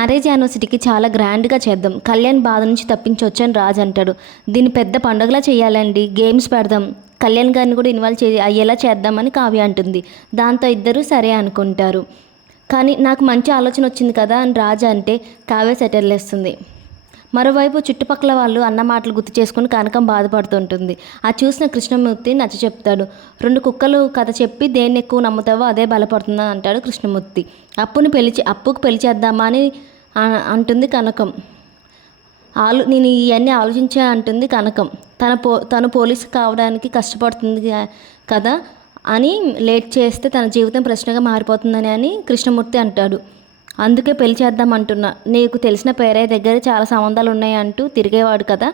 Marriage యానివర్సిటీకి చాలా గ్రాండ్గా చేద్దాం. కళ్యాణ్ బాధ నుంచి తప్పించవచ్చు అని రాజు అంటాడు. దీన్ని పెద్ద పండుగలా చేయాలండి. గేమ్స్ పెడదాం. కళ్యాణ్ గారిని కూడా ఇన్వాల్వ్ చే అయ్యేలా చేద్దామని కావ్య అంటుంది. దాంతో ఇద్దరు సరే అనుకుంటారు. కానీ నాకు మంచి ఆలోచన వచ్చింది కదా అని రాజు అంటే కావ్య సెటిల్ వేస్తుంది మరోవైపు చుట్టుపక్కల వాళ్ళు అన్న మాటలు గుర్తు చేసుకుని కనకం బాధపడుతుంటుంది. ఆ చూసిన కృష్ణమూర్తి నచ్చ చెప్తాడు. రెండు కుక్కలు కథ చెప్పి దేన్ని ఎక్కువ నమ్ముతావో అదే బలపడుతుందని అంటాడు కృష్ణమూర్తి. అప్పుని పెళ్ళి అప్పుకు పెళ్ళి చేద్దామా అని అంటుంది కనకం. ఆలో నేను ఇవన్నీ ఆలోచించా అంటుంది కనకం. తన పో తను పోలీసు కావడానికి కష్టపడుతుంది కదా అని లేట్ చేస్తే తన జీవితం ప్రశ్నగా మారిపోతుందని అని కృష్ణమూర్తి అంటాడు. అందుకే పెళ్ళి చేద్దాం అంటున్నా. నీకు తెలిసిన పేరయ్య దగ్గర చాలా సంబంధాలు ఉన్నాయి అంటూ తిరిగేవాడు కదా.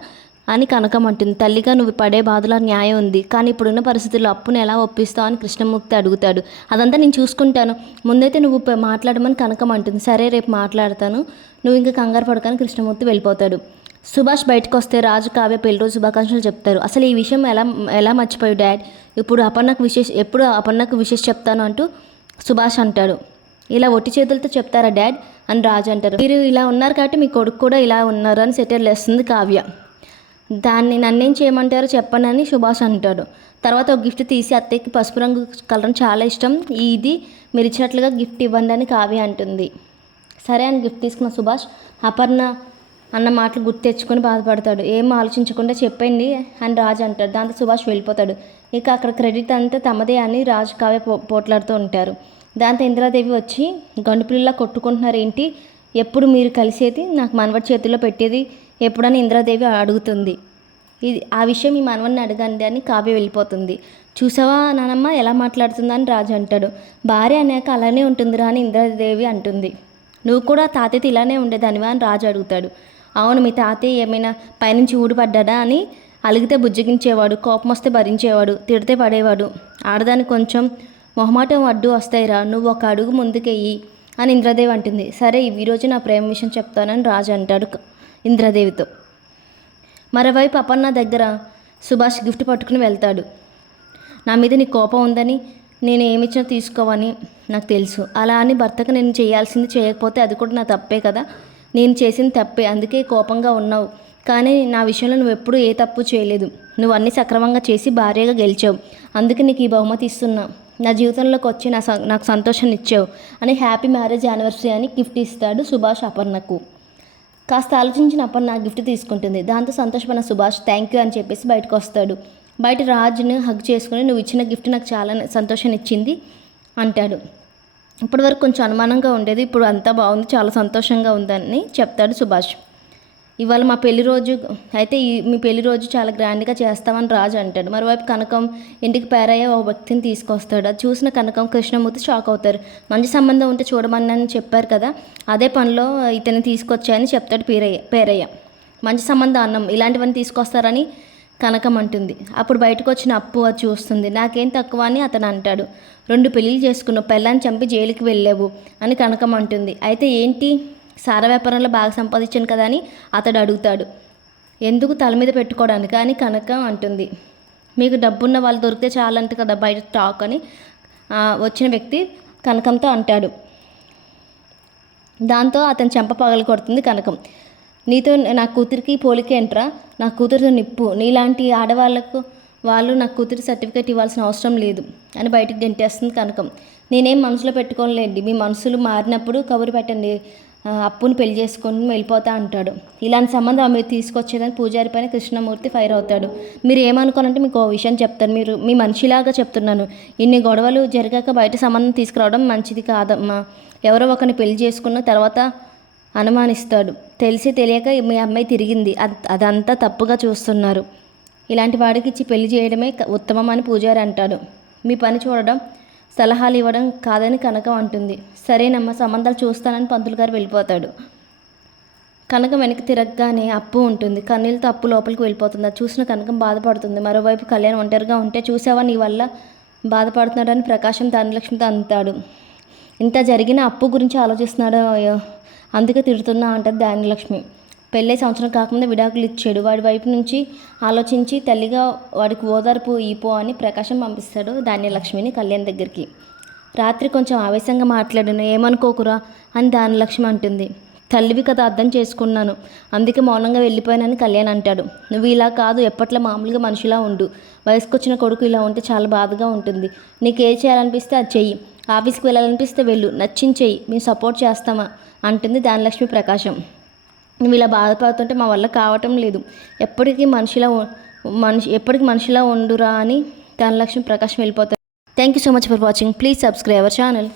అని కనకమంటుంది తల్లిగా నువ్వు పడే బాధలో న్యాయం ఉంది. కానీ ఇప్పుడున్న పరిస్థితుల్లో అప్పును ఎలా ఒప్పిస్తావు అని కృష్ణమూర్తి అడుగుతాడు. అదంతా నేను చూసుకుంటాను. ముందైతే నువ్వు మాట్లాడమని కనకమంటుంది సరే రేపు మాట్లాడతాను. నువ్వు ఇంకా కంగారు పడకని కృష్ణమూర్తి వెళ్ళిపోతాడు. సుభాష్ బయటకు వస్తే రాజు కావ్య పెళ్ళి రోజు శుభాకాంక్షలు చెప్తారు. అసలు ఈ విషయం ఎలా ఎలా మర్చిపోయి డాడ్? ఇప్పుడు అపర్ణకు విశేష ఎప్పుడు అపర్ణకు విశేష చెప్తాను అంటూ సుభాష్ అంటాడు. ఇలా ఒట్టి చేతులతో చెప్తారా డాడ్? అని రాజు అంటారు. మీరు ఇలా ఉన్నారు కాబట్టి మీ కొడుకు కూడా ఇలా ఉన్నారు అని సెటిల్ వేస్తుంది కావ్య. దాన్ని నన్నేం చేయమంటారో చెప్పనని సుభాష్ అంటాడు. తర్వాత ఒక గిఫ్ట్ తీసి అత్తయ్యకి పసుపు రంగు కలర్ చాలా ఇష్టం. ఇది మీరు ఇచ్చినట్లుగా గిఫ్ట్ ఇవ్వండి అని కావ్య అంటుంది. సరే అని గిఫ్ట్ తీసుకున్న సుభాష్ అపర్ణ అన్న మాటలు గుర్తు తెచ్చుకొని బాధపడతాడు. ఏం ఆలోచించకుండా చెప్పండి అని రాజు అంటాడు. దాంతో సుభాష్ వెళ్ళిపోతాడు. ఇక అక్కడ క్రెడిట్ అంతా తమదే అని రాజు కావ్య పో పోట్లాడుతూ ఉంటారు. దాంతో ఇందిరాదేవి వచ్చి గండుపిల్లలా కొట్టుకుంటున్నారు ఏంటి ఎప్పుడు మీరు కలిసేది? నాకు మనవడి చేతిలో పెట్టేది ఎప్పుడని ఇంద్రదేవి అడుగుతుంది. ఇది ఆ విషయం మీ మనవడిని అడగండి అని కావ్య వెళ్ళిపోతుంది. చూసావా నానమ్మ ఎలా మాట్లాడుతుందని రాజు అంటాడు. భార్య అనేక అలానే ఉంటుందిరా అని ఇంద్రదేవి అంటుంది. నువ్వు కూడా తాతయ్యతో ఇలానే ఉండేదానివా అని రాజు అడుగుతాడు. అవును మీ తాతయ్య ఏమైనా పైనుంచి ఊడిపడ్డా అని అలిగితే బుజ్జగించేవాడు కోపం వస్తే భరించేవాడు తిడితే పడేవాడు. ఆడదానికి కొంచెం మొహమాటం అడ్డు వస్తాయిరా నువ్వు ఒక అడుగు ముందుకెయ్యి అని ఇంద్రదేవి అంటుంది. సరే ఈ రోజు నా ప్రేమ విషయం చెప్తానని రాజు అంటాడు. ఇంద్రదేవితో. మరోవైపు అపర్ణ దగ్గర సుభాష్ గిఫ్ట్ పట్టుకుని వెళ్తాడు. నా మీద నీకు కోపం ఉందని నేను ఏమిచ్చినా తీసుకోవని నాకు తెలుసు. అలా అని భర్తకు నేను చేయాల్సింది చేయకపోతే అది కూడా నా తప్పే కదా? నేను చేసింది తప్పే. అందుకే కోపంగా ఉన్నావు. కానీ నా విషయంలో నువ్వు ఎప్పుడూ ఏ తప్పు చేయలేదు. నువ్వు అన్నీ సక్రమంగా చేసి భార్యగా గెలిచావు. అందుకే నీకు ఈ బహుమతి ఇస్తున్నా. నా జీవితంలోకి వచ్చి నా నాకు సంతోషాన్ని ఇచ్చావు. అని హ్యాపీ మ్యారేజ్ యానివర్సరీ అని గిఫ్ట్ ఇస్తాడు సుభాష్ అపర్ణకు. కాస్త ఆలోచించిన అప్పన్న నా గిఫ్ట్ తీసుకుంటుంది. దాంతో సంతోషపడిన సుభాష్ థ్యాంక్ యూ అని చెప్పేసి బయటకు వస్తాడు. బయట రాజుని హగ్ చేసుకుని నువ్వు ఇచ్చిన గిఫ్ట్ నాకు చాలా సంతోషాన్ని ఇచ్చింది అంటాడు. ఇప్పటివరకు కొంచెం అనుమానంగా ఉండేది. ఇప్పుడు అంతా బాగుంది. చాలా సంతోషంగా ఉందని చెప్తాడు సుభాష్. ఇవాళ మా పెళ్ళి రోజు అయితే ఈ మీ పెళ్ళి రోజు చాలా గ్రాండ్గా చేస్తామని రాజు అంటాడు. మరోవైపు కనకం ఇంటికి పేరయ్య ఒక వ్యక్తిని తీసుకొస్తాడు. అది చూసిన కనకం కృష్ణమూర్తి షాక్ అవుతారు. మంచి సంబంధం ఉంటే చూడమని చెప్పారు కదా అదే పనిలో ఇతన్ని తీసుకొచ్చాయని చెప్తాడు పేరయ్య పేరయ్య. మంచి సంబంధం అన్నం ఇలాంటివన్నీ తీసుకొస్తారని కనకం అంటుంది. అప్పుడు బయటకు వచ్చిన అప్పు అది చూస్తుంది. నాకేం తక్కువ అని అతను అంటాడు. రెండు పెళ్ళిళ్ళు చేసుకున్నావు పెళ్ళాన్ని చంపి జైలుకి వెళ్ళావు అని కనకం అంటుంది. అయితే ఏంటి? సార వ్యాపారంలో బాగా సంపాదించాను కదా అని అతడు అడుగుతాడు. ఎందుకు తల మీద పెట్టుకోవడానికి? అని కనకం అంటుంది. మీకు డబ్బున్న వాళ్ళు దొరికితే చాలంట కదా బయట టాక్ అని వచ్చిన వ్యక్తి కనకంతో అంటాడు. దాంతో అతను చెంప పగలు కొడుతుంది కనకం. నీతో నా కూతురికి పోలికేంట్రా నా కూతురితో నిప్పు. నీలాంటి ఆడవాళ్ళకు వాళ్ళు నా కూతురి సర్టిఫికేట్ ఇవ్వాల్సిన అవసరం లేదు అని బయటకు గెంటేస్తుంది కనకం. నేనేం మనసులో పెట్టుకోలేండి మీ మనసులు మారినప్పుడు కబురు పెట్టండి. అప్పుని పెళ్ళి చేసుకొని వెళ్ళిపోతా అంటాడు. ఇలాంటి సంబంధం మీరు తీసుకొచ్చేదని పూజారి పైన కృష్ణమూర్తి ఫైర్ అవుతాడు. మీరు ఏమనుకోనంటే మీకు ఓ విషయం చెప్తాను. మీరు మీ మనిషిలాగా చెప్తున్నాను. ఇన్ని గొడవలు జరిగాక బయట సంబంధం తీసుకురావడం మంచిది కాదమ్మా. ఎవరో ఒకరిని పెళ్ళి చేసుకున్న తర్వాత అనుమానిస్తాడు. తెలిసి తెలియక మీ అమ్మాయి తిరిగింది. అది అదంతా తప్పుగా చూస్తున్నారు. ఇలాంటి వాడికి ఇచ్చి పెళ్ళి చేయడమే ఉత్తమం అని పూజారి అంటాడు. మీ పని చూడడం సలహాలు ఇవ్వడం కాదని కనకం అంటుంది. సరేనమ్మా సంబంధాలు చూస్తానని పంతులు గారు వెళ్ళిపోతాడు. కనకం వెనక్కి తిరగగానే అప్పు ఉంటుంది. కన్నీళ్ళతో అప్పు లోపలికి వెళ్ళిపోతుంది. అది చూసిన కనకం బాధపడుతుంది. మరోవైపు కళ్యాణ్ ఒంటరిగా ఉంటే చూసావా నీ వల్ల బాధపడుతున్నాడని ప్రకాశం ధనలక్ష్మితో అంటాడు. ఇంత జరిగిన అప్పు గురించి ఆలోచిస్తున్నాడు అయ్యో అందుకే తిడుతున్నా అంటది ధాన్యలక్ష్మి పెళ్ళై సంవత్సరం కాకుండా విడాకులు ఇచ్చాడు. వాడి వైపు నుంచి ఆలోచించి తల్లిగా వాడికి ఓదార్పు ఈపో అని ప్రకాశం పంపిస్తాడు ధాన్యలక్ష్మిని కళ్యాణ్ దగ్గరికి. రాత్రి కొంచెం ఆవేశంగా మాట్లాడాను. ఏమనుకోకురా అని ధాన్యలక్ష్మి అంటుంది. తల్లివి కదా అర్థం చేసుకున్నాను. అందుకే మౌనంగా వెళ్ళిపోయానని కళ్యాణ్ అంటాడు. నువ్వు ఇలా కాదు ఎప్పట్లో మామూలుగా మనిషిలా ఉండు. వయసుకొచ్చిన కొడుకు ఇలా ఉంటే చాలా బాధగా ఉంటుంది. నీకు ఏ చేయాలనిపిస్తే అది చెయ్యి. ఆఫీస్కి వెళ్ళాలనిపిస్తే వెళ్ళు. నచ్చింది చెయ్యి. మేము సపోర్ట్ చేస్తామా? అంటుంది ధనలక్ష్మి ప్రకాశం. నువ్వు ఇలా బాధపడుతుంటే మా వల్ల కావటం లేదు. ఎప్పటికీ మనిషిలా మనిషి ఎప్పటికీ మనిషిలా ఉండురా అని ధనలక్ష్మి ప్రకాశం వెళ్ళిపోతాడు thank you so much for watching please subscribe our channel